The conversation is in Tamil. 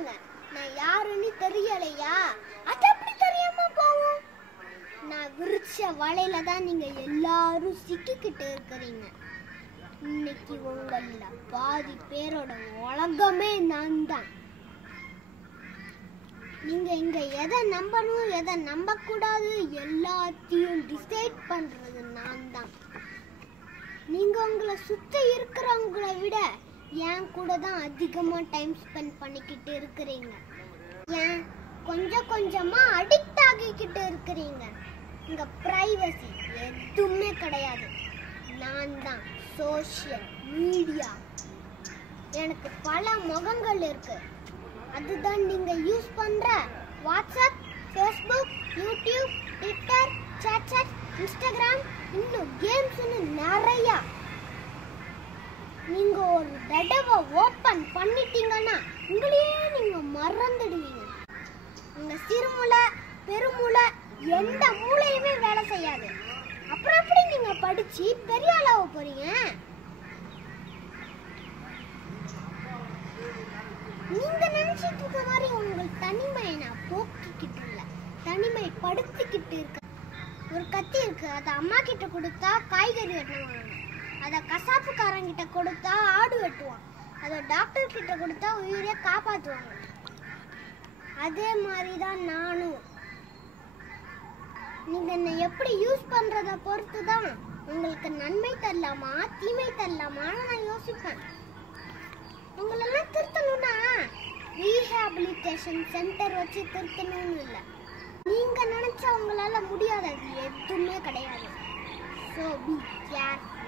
சொல்லுங்க. நான் யாருன்னு தெரியலையா? அது எப்படி தெரியாம போகும்? நான் விரிச்ச வலையில தான் நீங்க எல்லாரும் சிக்கிக்கிட்டு இருக்கிறீங்க. இன்னைக்கு உங்கள பாதி பேரோட உலகமே நான் தான். நீங்க இங்க எதை நம்பணும் எதை நம்ப கூடாது எல்லாத்தையும் டிசைட் பண்றது நான் தான். நீங்க உங்களை சுத்தி இருக்கிறவங்களை விட என் கூட தான் அதிகமா டைம் ஸ்பெண்ட் பண்ணிக்கிட்டு இருக்கிறீங்க. ஏன் கொஞ்சம் கொஞ்சமா அடிக்ட் ஆகிக்கிட்டு இருக்கிறீங்க. இங்க பிரைவசி எதுவுமே கிடையாது. நான் தான் சோஷியல் மீடியா. எனக்கு பல முகங்கள் இருக்கு. அதுதான் நீங்க யூஸ் பண்ற WhatsApp, Facebook, YouTube, Twitter, chat, Instagram, இன்னும் கேம்ஸ்னு நிறைய. நீங்க ஒரு தடவை ஓபன் பண்ணிட்டீங்கன்னா உங்களையே நீங்க மறந்துடுவீங்க. உங்க சிறுமூளை பெருமூளை எந்த மூளையுமே வேலை செய்யாது. அப்புறம் எப்படி நீங்க படிச்சு பெரிய ஆளாக போறீங்க? நீங்க நினைச்சிட்டு இருக்க மாதிரி உங்கள் தனிமையை நான் போக்கிக்கிட்டு இல்ல, தனிமைப்படுத்திக்கிட்டு இருக்க. ஒரு கத்தி இருக்கு, அதை அம்மா கிட்ட கொடுத்தா காய்கறி வெட்டுவாங்க. அதை கசாப்புக்காரங்கிட்ட கொடுத்தா ஆடு வெட்டுவான். அதை டாக்டர் கிட்ட கொடுத்தா உயிரை காப்பாற்றுவாங்க. அதே மாதிரி தான் நானும். நீங்க என்ன எப்படி யூஸ் பண்றத பொறுத்து தான் உங்களுக்கு நன்மை தரலாமா தீமை தரலாமான்னு நான் யோசிப்பேன். உங்களெல்லாம் திருத்தணும்னா ரீஹாபிலிட்டேஷன் சென்டர் வச்சு திருத்தணும்னு இல்லை. நீங்க நினைச்சா உங்களால முடியாதது எதுவுமே கிடையாது. So be careful.